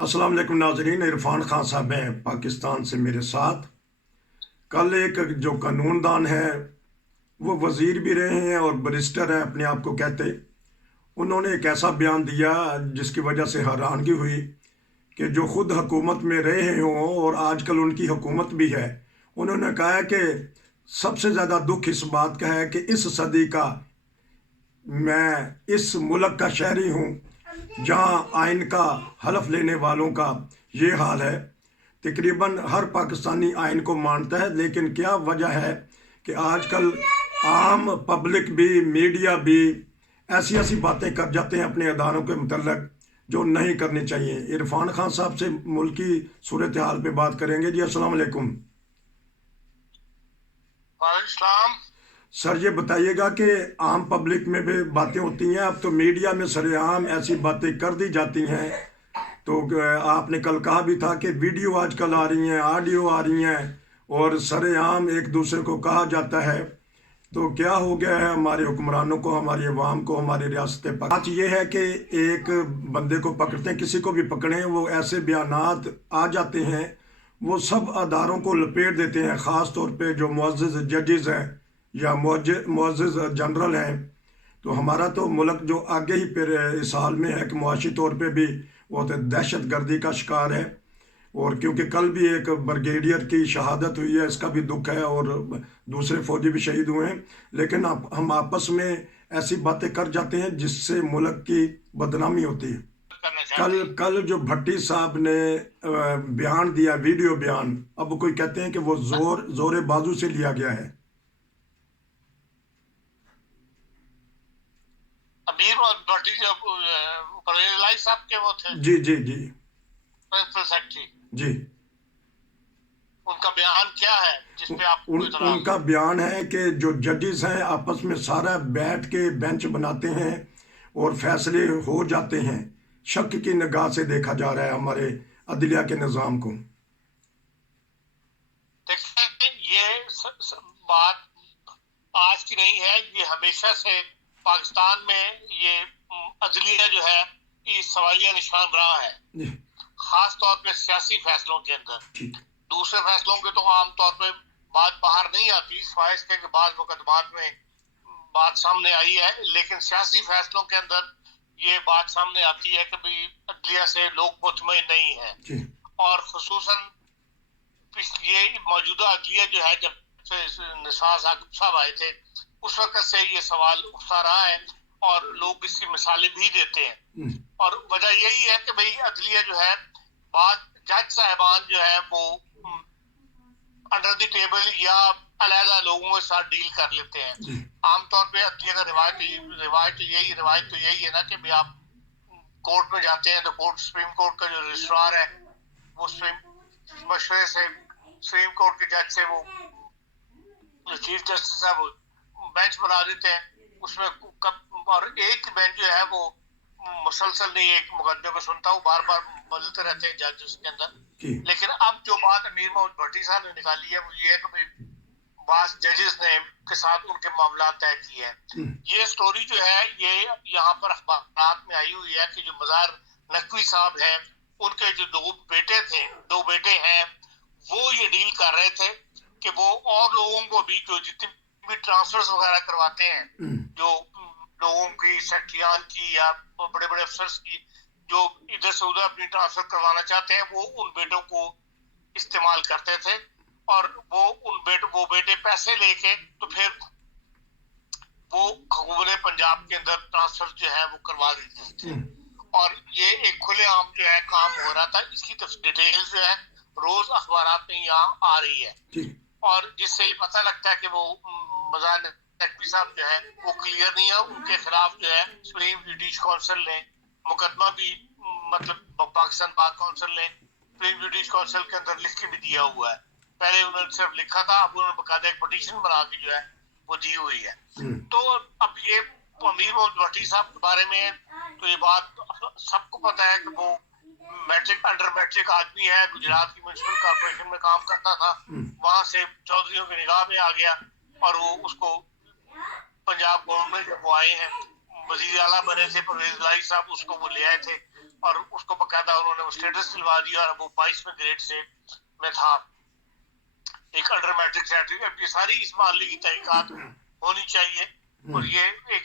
अस्सलाम वालेकुम नाजरीन, इरफान खान साहब हैं पाकिस्तान से मेरे साथ। कल एक जो कानूनदान है, वो वज़ीर भी रहे हैं और बैरिस्टर हैं अपने आप को कहते, उन्होंने एक ऐसा बयान दिया जिसकी वजह से हैरानगी हुई कि जो खुद हुकूमत में रहे हों और आजकल उनकी हुकूमत भी है। उन्होंने कहा है कि सबसे ज़्यादा दुख इस बात का है कि इस सदी का मैं इस मुल्क का शहरी हूँ जहाँ आइन का हलफ लेने वालों का ये हाल है। तकरीबन हर पाकिस्तानी आइन को मानता है, लेकिन क्या वजह है कि आजकल आम पब्लिक भी, मीडिया भी ऐसी ऐसी बातें कर जाते हैं अपने अदारों के मतलब जो नहीं करनी चाहिए। इरफान खान साहब से मुल्क की सूरत हाल पे बात करेंगे। जी अस्सलाम वालेकुम। वालेकुम। सर ये बताइएगा कि आम पब्लिक में भी बातें होती हैं, अब तो मीडिया में सरेआम ऐसी बातें कर दी जाती हैं। तो आपने कल कहा भी था कि वीडियो आजकल आ रही हैं, ऑडियो आ रही हैं और सरेआम एक दूसरे को कहा जाता है। तो क्या हो गया है हमारे हुक्मरानों को, हमारी अवाम को, हमारी रियासत पर? बात यह है कि एक बंदे को पकड़ते हैं, किसी को भी पकड़ें, वो ऐसे बयानात आ जाते हैं, वो सब अदारों को लपेट देते हैं। ख़ास तौर पे जो मुअज़्ज़िज़ जजेस हैं या मुअज़्ज़िज़ जनरल हैं। तो हमारा तो मुल्क जो आगे ही फिर इस हाल में है कि मुआशी तौर पे भी वो तो दहशत गर्दी का शिकार है। और क्योंकि कल भी एक ब्रिगेडियर की शहादत हुई है, इसका भी दुख है, और दूसरे फौजी भी शहीद हुए हैं। लेकिन हम आपस में ऐसी बातें कर जाते हैं जिससे मुल्क की बदनामी होती है। कल कल जो भट्टी साहब ने बयान दिया, वीडियो बयान, अब कोई कहते हैं कि वो जोरे बाजू से लिया गया है। अमीर और भट्टी जो परवेज लाई साहब के वो थे, जी जी जी प्रिंसिपल सेक्रेटरी, जी। उनका बयान क्या है जिसपे आपको इतराज? उनका बयान है कि जो जजेस हैं आपस में सारा बैठ के बेंच बनाते हैं और फैसले हो जाते हैं। शक की निगाह से देखा जा रहा है हमारे अदलिया के निज़ाम को। देखिए, ये बात आज की नहीं है, ये हमेशा से पाकिस्तान में ये अदलिया जो है ये सवालिया निशान रहा है, खास तौर पे सियासी फैसलों के अंदर। दूसरे फैसलों के तो आमतौर पे बात बाहर नहीं आती, सिवाय इसके कि बाद मुकदमात में बात सामने आई है, लेकिन सियासी फैसलों के अंदर ये बात सामने आती है कि भाई अदलिया से लोग मुतमईन नहीं है। और खुसूसन ये मौजूदा अदलिया जो है, जब से निसार साहब आए थे उस वक्त से ये सवाल उठता रहा है और लोग इसकी मिसालें भी देते हैं। और वजह यही है कि भाई अदलिया जो है, बात जज साहबान जो है वो अंडर द टेबल या अलग लोगों के साथ डील कर लेते हैं। आमतौर पे अदलिया का रिवायत तो यही है ना कि भाई आप कोर्ट में जाते हैं तो सुप्रीम कोर्ट का जो रजिस्ट्रार है वो मशवरे से सुप्रीम कोर्ट के जज से वो चीफ जस्टिस है वो बेंच बना देते हैं उसमें और एक बेंच जो है वो मुसलसल नहीं एक मुकदमे को सुनता हूँ, बार बार बदलते रहते हैं जज उसके अंदर। लेकिन अब जो बात अमीर महमूद भट्टी साहब ने निकाली है वो ये है कि बास जजेस ने के साथ उनके मामला तय किए हैं। ये स्टोरी जो है ये यहाँ पर अखबारात में आई हुई है कि जो मज़ार नकवी साहब हैं उनके जो दो बेटे हैं, वो ये डील कर रहे थे कि वो और लोगों को भी जो जितने भी ट्रांसफर्स वगैरह करवाते हैं, जो लोगों की सेक्रेटरियान की या बड़े बड़े अफसर्स की जो इधर से उधर अपनी ट्रांसफर करवाना चाहते हैं, वो उन बेटों को इस्तेमाल करते थे और वो बेटे पैसे लेके तो फिर वो हुकूमत पंजाब के अंदर ट्रांसफर जो है वो करवा देते थे। और ये एक खुलेआम जो है काम हो रहा था। इसकी डिटेल्स जो है रोज अखबारात में यहाँ आ रही है और जिससे ये पता लगता है कि वो मज़ार नकवी साहब जो है वो क्लियर नहीं है। उनके खिलाफ जो है सुप्रीम जुडिश काउंसिल ने मुकदमा भी मतलब पाकिस्तान बार काउंसिल ने सुप्रीम जुडिश काउंसिल के अंदर लिख के भी दिया हुआ है। पहले उन्होंने सिर्फ लिखा था, अब उन्होंने बकायदा एक पिटीशन बना के जो है वो दी हुई है। तो अब ये अमीर महमूद भट्टी साहब के बारे में तो ये बात सबको पता है कि वो अंडर मैट्रिक आदमी है, गुजरात की म्युनिसिपल कॉर्पोरेशन में काम करता था, वहां से चौधरीयों की निगाह में आ गया और वो उसको पंजाब गवर्नमेंट जब वो आए हैं वजीर आला बने थे परवेज लाई साहब, उसको वो ले आए थे اور اس کو باقاعدہ انہوں نے وہ اسٹیٹس دلوا دیا اور وہ 22ویں گریڈ سے میں تھا، ایک انڈر میٹرک سرٹیفکیٹ. یہ ساری اس معاملے کی تحقیقات ہونی چاہیے، اور یہ ایک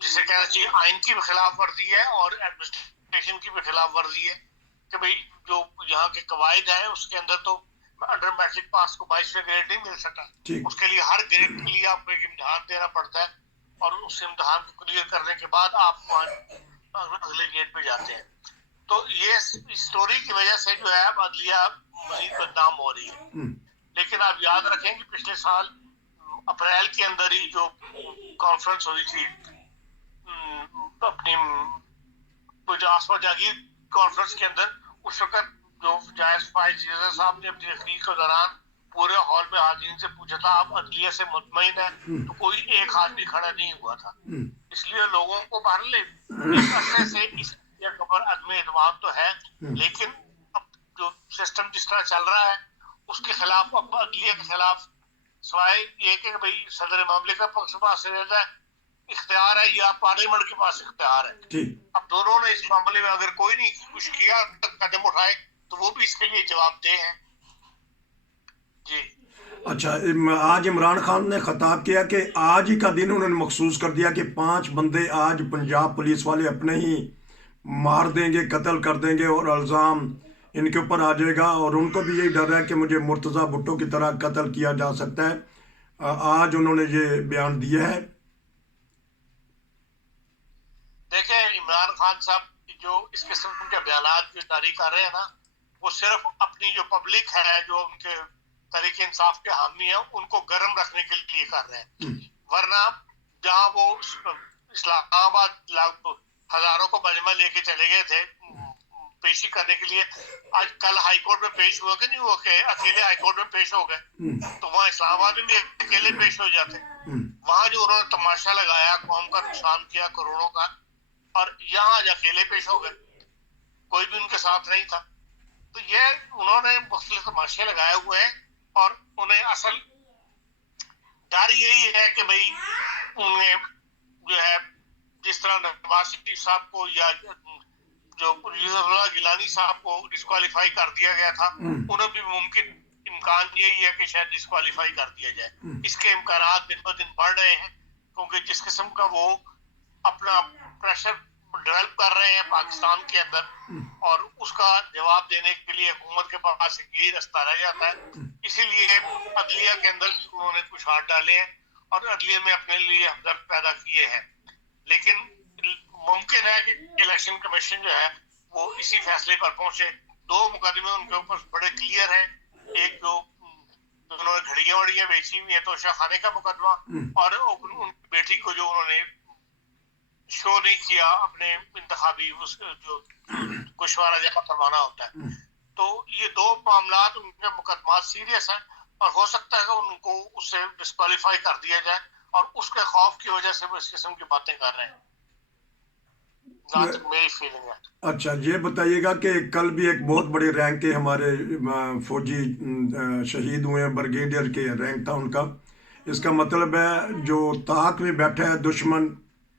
جسے کہنا چاہیے آئین کی بھی خلاف ورزی ہے اور ایڈمنسٹریشن کی بھی خلاف ورزی ہے کہ بھئی جو یہاں کے قواعد ہیں اس کے اندر تو انڈر میٹرک پاس کو 22ویں گریڈ نہیں مل سکتا. اس کے لیے ہر گریڈ کے لیے آپ کو ایک امتحان دینا پڑتا ہے، اور اس امتحان کو کلیئر کرنے کے بعد آپ اگلے گریڈ پہ جاتے ہیں. تو یہ اسٹوری کی وجہ سے جو ہے اب عدلیہ مزید بدنام ہو رہی ہے. لیکن آپ یاد رکھیں کہ پچھلے سال اپریل کے اندر ہی جو کانفرنس ہوئی تھی اپنی جو آسما جاگیر کانفرنس کے اندر، اس وقت جو جائز فائز صاحب نے اپنی تقریر کے دوران پورے ہال میں حاضرین سے پوچھا تھا آپ عدلیہ سے مطمئن ہیں، تو کوئی ایک آدمی کھڑا نہیں ہوا تھا. اس لیے لوگوں کو بہرحال ایک عرصے سے اس خبر عدم اعتماد تو ہے، لیکن اب جو سسٹم جس طرح چل رہا ہے اس کے خلاف اب عدلیہ کے خلاف سوائے یہ کہ بھئی صدر مملکت کے پاس اختیار ہے یا پارلیمنٹ کے پاس اختیار ہے. اب دونوں نے اس معاملے میں اگر کوئی نہیں کچھ کیا قدم اٹھائے تو وہ بھی اس کے لیے جواب دہ ہیں. جی اچھا، آج عمران خان نے خطاب کیا کہ آج ہی کا دن انہوں نے مخصوص کر دیا کہ 5 بندے آج پنجاب پولیس والے اپنے ہی مار دیں گے، قتل کر دیں گے، اور الزام ان کے اوپر آ جائے گا، اور ان کو بھی یہی ڈر ہے کہ مجھے مرتضیٰ بھٹو کی طرح قتل کیا جا سکتا ہے. آج انہوں نے یہ بیان دیا ہے. دیکھیں عمران خان صاحب جو اس قسم کے بیانات جو جاری کر رہے ہیں نا، وہ صرف اپنی جو پبلک ہے جو ان کے تحریک انصاف کے حامی ہیں ان کو گرم رکھنے کے لیے کر رہے ہیں. ورنہ جہاں وہ اسلام آباد ہزاروں کو مجمع لے کے چلے گئے تھے پیشی کرنے کے لیے، آج کل ہائی کورٹ میں پیش ہوا کہ نہیں ہوا کہ اکیلے ہائی کورٹ میں پیش ہو گئے، تو وہاں اسلام آباد میں بھی اکیلے پیش ہو جاتے. وہاں جو انہوں نے تماشا لگایا، قوم کا نقصان کیا کروڑوں کا، اور یہاں آج اکیلے پیش ہو گئے، کوئی بھی ان کے ساتھ نہیں تھا. تو یہ انہوں نے مختلف تماشے لگائے ہوئے ہیں، اور انہیں اصل ڈر یہی ہے کہ بھئی انہیں جو ہے جس طرح نواز شریف صاحب کو یا جو اللہ گیلانی صاحب کو ڈسکوالیفائی کر دیا گیا تھا، انہیں بھی ممکن امکان یہی ہے کہ شاید ڈسکوالیفائی کر دیا جائے. اس کے امکانات دن بہ دن بڑھ رہے ہیں، کیونکہ جس قسم کا وہ اپنا پریشر ڈیولپ کر رہے ہیں پاکستان کے اندر، اور اس کا جواب دینے کے لیے حکومت کے پاس یہی رستہ رہ جاتا ہے. اسی لیے عدلیہ کے اندر انہوں نے کچھ ہاتھ ڈالے ہیں اور عدلیہ میں اپنے لیے ہمدرد پیدا کیے ہیں. لیکن ممکن ہے کہ الیکشن کمیشن جو ہے وہ اسی فیصلے پر پہنچے. 2 مقدمے ان کے اوپر بڑے کلیئر ہیں، ایک جو انہوں نے گھڑیاں وڑیاں بیچی ہوئی ہیں توشہ خانے کا مقدمہ، اور ان کی بیٹی کو جو انہوں نے شو نہیں کیا اپنے انتخابی جو گوشوارہ جمع کروانا ہوتا ہے. تو یہ 2 معاملات ان کے مقدمات سیریس ہیں، اور ہو سکتا ہے کہ ان کو اس سے ڈسکوالیفائی کر دیا جائے، اور اس کے خوف کی وجہ سے وہ اس قسم کی باتیں کر رہے ہیں. میری فیلنگ ہے. اچھا، یہ بتائیے گا کہ کل بھی ایک بہت بڑے رینک کے ہمارے فوجی شہید ہوئے ہیں، بریگیڈیئر کے رینک تھا ان کا. اس کا مطلب ہے جو طاق میں بیٹھا ہے دشمن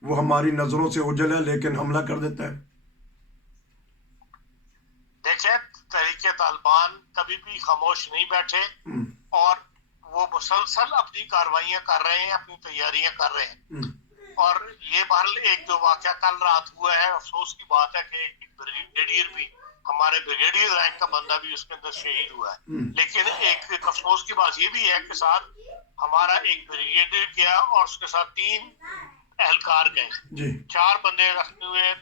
وہ ہماری نظروں سے اوجھل ہے لیکن حملہ کر دیتا ہے. دیکھیں تحریک طالبان کبھی بھی خاموش نہیں بیٹھے، اور وہ مسلسل اپنی کاروائیاں کر رہے ہیں، اپنی تیاریاں کر رہے ہیں. اور یہ بہرحال ایک جو واقعہ کل رات ہوا ہے، افسوس کی بات ہے کہ ایک بریگیڈیئر بھی، ہمارے بریگیڈیئر رینک کا بندہ بھی اس کے اندر شہید ہوا ہے. لیکن ایک افسوس کی بات یہ بھی ہے کہ ساتھ ہمارا ایک بریگیڈیئر گیا اور اس کے ساتھ 3 اہلکار گئے، 4 بندے زخمی ہوئے،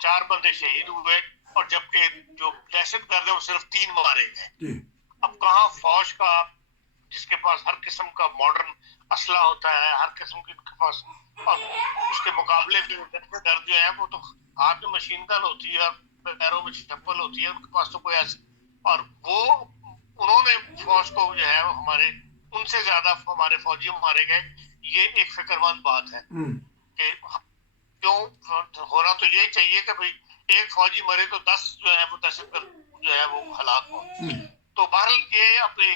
4 بندے شہید ہوئے، اور جبکہ جو دہشت گرد ہیں وہ صرف 3 مارے گئے. اب کہاں فوج کا جس کے پاس ہر قسم کا ماڈرن اسلحہ ہوتا ہے، ہر قسم کے پاس، اور اس کے مقابلے میں درد جو ہے وہ تو ہاتھ میں مشین گن ہوتی ہے اور پیروں میں چپل ہوتی ہے، ان کے پاس تو کوئی ایسا، اور وہ انہوں نے فوج کو جو ہے ہمارے ان سے زیادہ ہمارے فوجی مارے گئے. یہ ایک فکر مند بات ہے کہ کیوں ہونا تو یہ چاہیے کہ بھئی ایک فوجی مرے تو 10 جو ہے وہ دہشت گرد جو ہے وہ ہلاک ہو. تو بہرحال یہ اپنے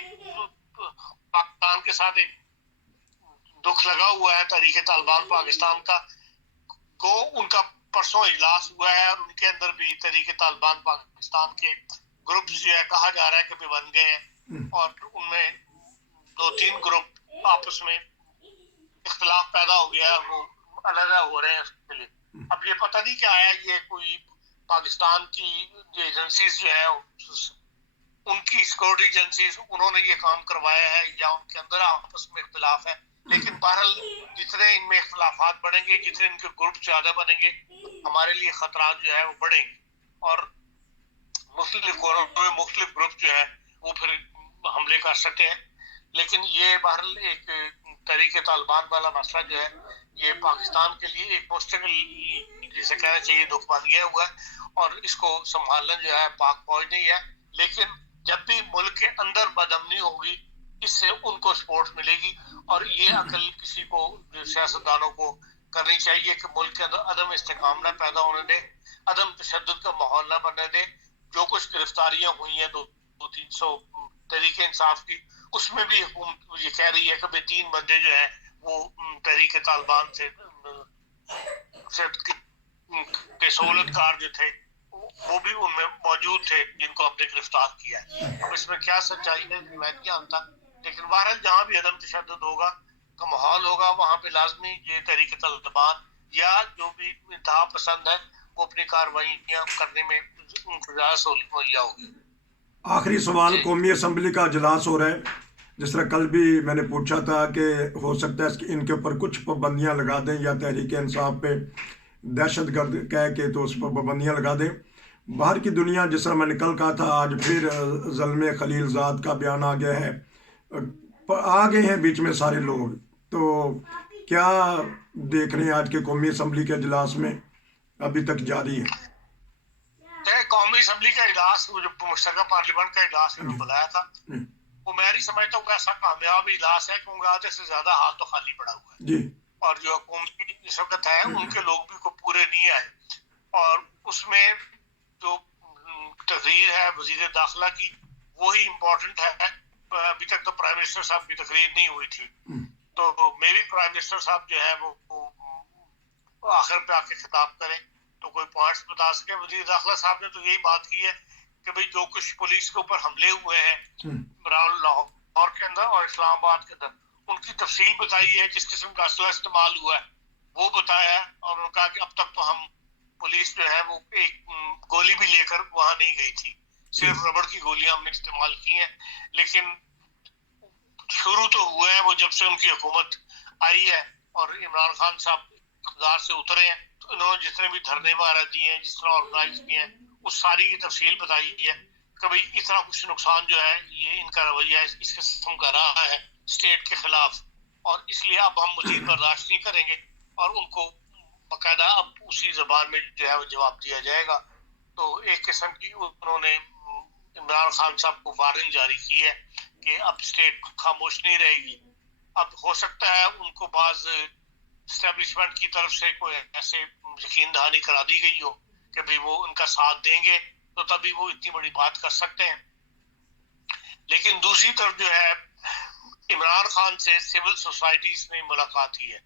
پاکستان کے ساتھ ایک دکھ لگا ہوا ہے تحریک طالبان پاکستان کا کو، ان کا परसों इजलास हुआ है और उनके अंदर भी तहरीक तालिबान पाकिस्तान के ग्रुप जो है कहा जा रहा है कि भी बन गए हैं और उनमें 2-3 ग्रुप आपस में इख्तिलाफ पैदा हो गया है, वो अलग हो रहे हैं उसके लिए। अब ये पता नहीं क्या है, ये कोई पाकिस्तान की जो एजेंसीज जो है उनकी सिक्योरिटी एजेंसीज उन्होंने ये काम करवाया है या उनके अंदर आपस में इख्तिलाफ है, लेकिन बहरहाल जितने इनमें इख्तिलाफात बढ़ेंगे, जितने इनके ग्रुप ज्यादा बनेंगे, हमारे लिए खतरात जो है वो बढ़ेंगे और मुख्तलिफ ग्रुप जो है वो फिर हमले कर सकते हैं। लेकिन ये बहरहाल एक तहरीक तालिबान वाला मसला जो है ये पाकिस्तान के लिए एक मुस्तकिल जिसे कहना चाहिए दुख बन गया हुआ है और इसको संभालना जो है पाक फौज नहीं है। लेकिन जब भी मुल्क के अंदर बदअमनी होगी इससे उनको सपोर्ट मिलेगी और ये अकल किसी को सियासतदानों को करनी चाहिए कि मुल्क के अंदर अदम इस्तेकाम न पैदा होने दे, अदम तशद्दुद का माहौल न बनने दे। जो कुछ गिरफ्तारियां हुई हैं 200-300 तहरीक इंसाफ की, उसमें भी हुकूमत ये कह रही है कि 3 बंदे जो है वो तहरीक तालिबान से के सहूलतकार जो थे वो भी उनमें मौजूद थे जिनको आपने गिरफ्तार किया है। अब इसमें क्या सच्चाई है मैं नहीं जानता, लेकिन बहरहाल जहाँ भी अदम तशद्दुद होगा का माहौल होगा वहाँ पे लाजमी ये तहरीक तालिबान या जो भी इंतहा पसंद है वो अपनी कार्रवाइयाँ करने में उनको ज़्यादा सहूलियत मुहैया होगी। आखिरी सवाल, कौमी असम्बली का इजलास हो रहा है, जिस तरह कल भी मैंने पूछा था कि हो सकता है कि इनके ऊपर कुछ पाबंदियाँ लगा दें या तहरीक इंसाफ पे दहशतगर्द कह के तो उस पर पाबंदियाँ लगा दें। बाहर की दुनिया जिस तरह मैंने कल कहा था, आज फिर ज़ल्मे खलीलजाद का बयान आ गया है, आ गए हैं बीच में सारे लोग, तो क्या देख रहे हैं आज के कौमी असम्बली के इजलास में अभी तक जारी है? कौमी असम्बली का इजलास जो मुश्तरका पार्लियामेंट का इजलास बुलाया था वो मैं नहीं समझता हूँ ऐसा कामयाब इजलास है, क्योंकि आधे से ज्यादा हाल तो खाली पड़ा हुआ है जी। और जो हुकूमती इस वक्त है उनके लोग भी को पूरे नहीं आए और उसमें जो तकरीर है वजीर दाखिला की वही इम्पोर्टेंट है। अभी तक तो प्राइम मिनिस्टर साहब की तकरीर नहीं हुई थी, तो मे भी प्राइम मिनिस्टर साहब जो है वो आखिर पे आके खिताब करें तो कोई पॉइंट्स बता सके। वजीर दाखिला साहब ने तो यही बात की है कि भाई जो कुछ पुलिस के ऊपर हमले हुए हैं लाहौर के अंदर और इस्लामाबाद के अंदर उनकी तफसील बताई है, जिस किस्म का असला इस्तेमाल हुआ है वो बताया है और उन्होंने कहा कि अब तक तो हम पुलिस जो है वो एक गोली भी लेकर वहां नहीं गई थी, सिर्फ रबड़ की गोलियां हमने इस्तेमाल की हैं। लेकिन शुरू तो हुआ है वो जब से उनकी हुकूमत आई है और इमरान खान साहब इक़्तिदार से उतरे हैं, तो इन्होंने जितने भी धरने वगैरह दिए हैं, जिस तरह ऑर्गेनाइज किए हैं, उस सारी की तफसील बताई है कि भाई इतना कुछ नुकसान जो है ये इनका रवैया इस किस्म का रहा है स्टेट के खिलाफ और इसलिए अब हम मजीद बर्दाश्त नहीं करेंगे और उनको बाकायदा अब उसी जबान में जो है वो जवाब दिया जाएगा। तो एक किस्म की उन्होंने इमरान खान साहब को वार्निंग जारी की है कि अब स्टेट खामोश नहीं रहेगी। अब हो सकता है उनको बाज एस्टेब्लिशमेंट की तरफ से कोई ऐसे यकीन दहानी करा दी गई हो कि भाई वो उनका साथ देंगे तो तभी वो इतनी बड़ी बात कर सकते हैं। लेकिन दूसरी तरफ जो है इमरान खान से सिविल सोसाइटीज ने मुलाकात की है,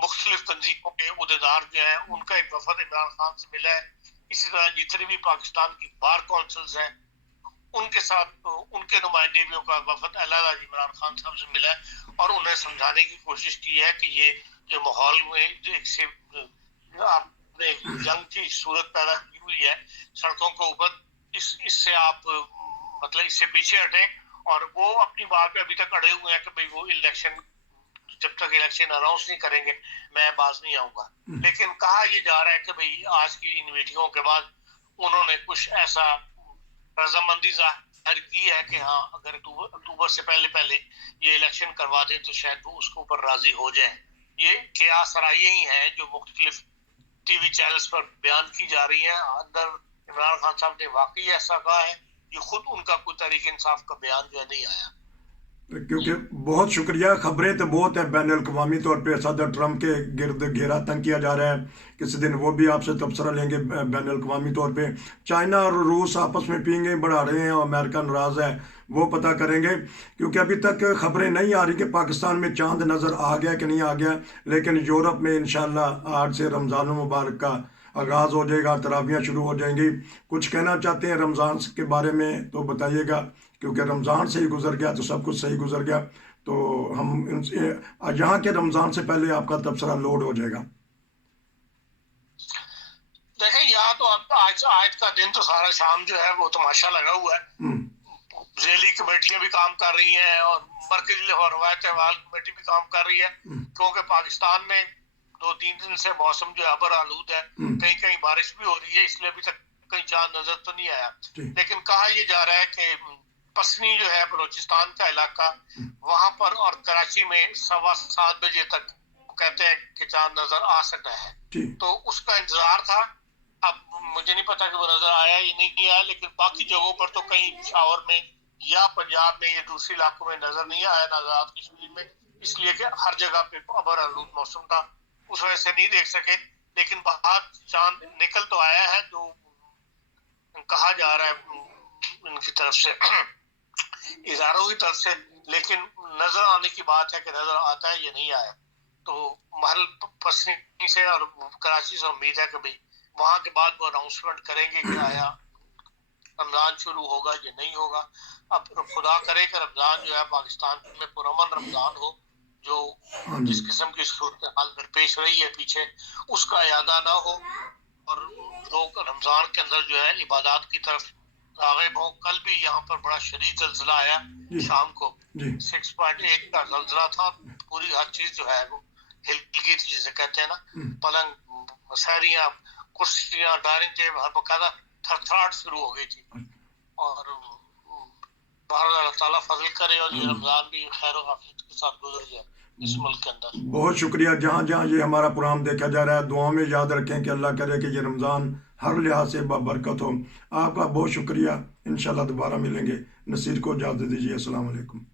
मुख्तलिफ तंजीमों के उहदेदार जो है उनका एक वफद इमरान खान से मिला है। इसी तरह जितने भी पाकिस्तान की बार काउंसिल्स हैं उनके साथ उनके नुमाइंदे का वफद अलग इमरान खान साहब से मिला है और उन्हें समझाने की कोशिश की है कि ये जो माहौल में जो आपने जंग की सूरत पैदा की हुई है सड़कों के ऊपर, इससे आप मतलब इससे पीछे हटें और वो अपनी बात पे अभी तक अड़े हुए हैं कि भाई वो इलेक्शन जब तक इलेक्शन अनाउंस नहीं करेंगे मैं बाज नहीं आऊंगा। लेकिन कहा ये जा रहा है कि भाई आज की इन मीटिंगों के बाद उन्होंने कुछ ऐसा रजामंदी जाहिर की है कि हाँ अगर अक्टूबर से पहले ये इलेक्शन करवा दें तो शायद वो उसके ऊपर राजी हो जाए। ये क्या सराइयां ही हैं जो मुख्तलिफ टीवी चैनल्स पर बयान की जा रही है। अंदर इमरान खान साहब ने वाकई ऐसा कहा है, ये खुद उनका कोई तहरीक इंसाफ का बयान जो है नहीं आया। क्योंकि बहुत शुक्रिया, खबरें तो बहुत है बैन अल-अक़वामी तौर पे सदर ट्रम्प के गिर्द घेरा तंग किया जा रहा है, किसी दिन वो भी आपसे तबसरा लेंगे बैन अल-अक़वामी तौर पे। चाइना और रूस आपस में पींगे बढ़ा रहे हैं और अमेरिका नाराज़ है, वो पता करेंगे। क्योंकि अभी तक खबरें नहीं आ रही कि पाकिस्तान में चांद नज़र आ गया कि नहीं आ गया, लेकिन यूरोप में इंशाल्लाह आज से रमज़ान मुबारक का आगाज़ हो जाएगा, तरावियाँ शुरू हो जाएंगी। कुछ कहना चाहते हैं रमज़ान के बारे में तो बताइएगा, क्योंकि रमज़ान से ही गुजर गया तो सब कुछ सही गुजर गया। तो हम यहाँ के रमज़ान से पहले आपका तबसरा लोड हो जाएगा। देखें, यहाँ तो अब आज का दिन तो सारा शाम जो है वो तमाशा लगा हुआ है। जेली कमेटियां भी काम कर रही हैं और मरकजी और रवायत अहवाल कमेटी भी काम कर रही है, क्योंकि पाकिस्तान में 2-3 दिन से मौसम जो अबर आलूद है, कहीं कहीं बारिश भी हो रही है, इसलिए अभी तक कहीं चांद नजर तो नहीं आया। लेकिन कहा यह जा रहा है कि पसनी जो है बलोचिस्तान का इलाका, वहां पर और कराची में 7:15 बजे तक कहते हैं कि चांद नजर आ सकता है। तो उसका इंतजार था। अब मुझे नहीं पता कि वो नजर आया या नहीं आया, लेकिन बाकी जगहों पर तो कहीं शावर में या पंजाब में या दूसरे इलाकों में नजर नहीं आया, ना आजाद कश्मीर में, इसलिए कि हर जगह पे अबर आलूद मौसम था, उस वजह से नहीं देख सके। लेकिन बाहर चांद निकल तो आया है, जो कहा जा रहा है इनकी तरफ से, इदारों की तरफ से, लेकिन नजर आने की बात है कि नजर आता है या नहीं आया। तो महल पसनी से और कराची से उम्मीद है कि भाई वहां के बाद वो अनाउंसमेंट करेंगे कि आया रमजान शुरू होगा या नहीं होगा। अब खुदा करे कि रमजान जो है पाकिस्तान में पुरअमन रमजान हो, जो जिस किस्म की सूरत हाल दरपेश रही है पीछे, उसका यादा ना हो और लोग रमजान के अंदर जो है इबादत की तरफ राग़िब हो। कल भी यहाँ पर बड़ा शदीद ज़ल्ज़ला आया शाम को, 6.8 का ज़ल्ज़ला था। पूरी हर चीज जो है वो हिल गई थी, जिसे कहते हैं ना, पलंग, सैरियां, कुर्सियां, डाइनिंग टेबल हर बकायदा थरथराहट शुरू हो गई थी। और बहरहाल अल्लाह ताला फजल करे और ये रमजान भी खैर और आफियत के साथ गुजर जाए इस मुल्क के अंदर। बहुत शुक्रिया। जहाँ जहाँ ये हमारा प्रोग्राम देखा जा रहा है, दुआ में याद रखें कि अल्लाह करे कि ये रमज़ान हर लिहाज से बरकत हो। आपका बहुत शुक्रिया। इंशाल्लाह दोबारा मिलेंगे। नसीर को इजाज़त दीजिए। अस्सलाम वालेकुम।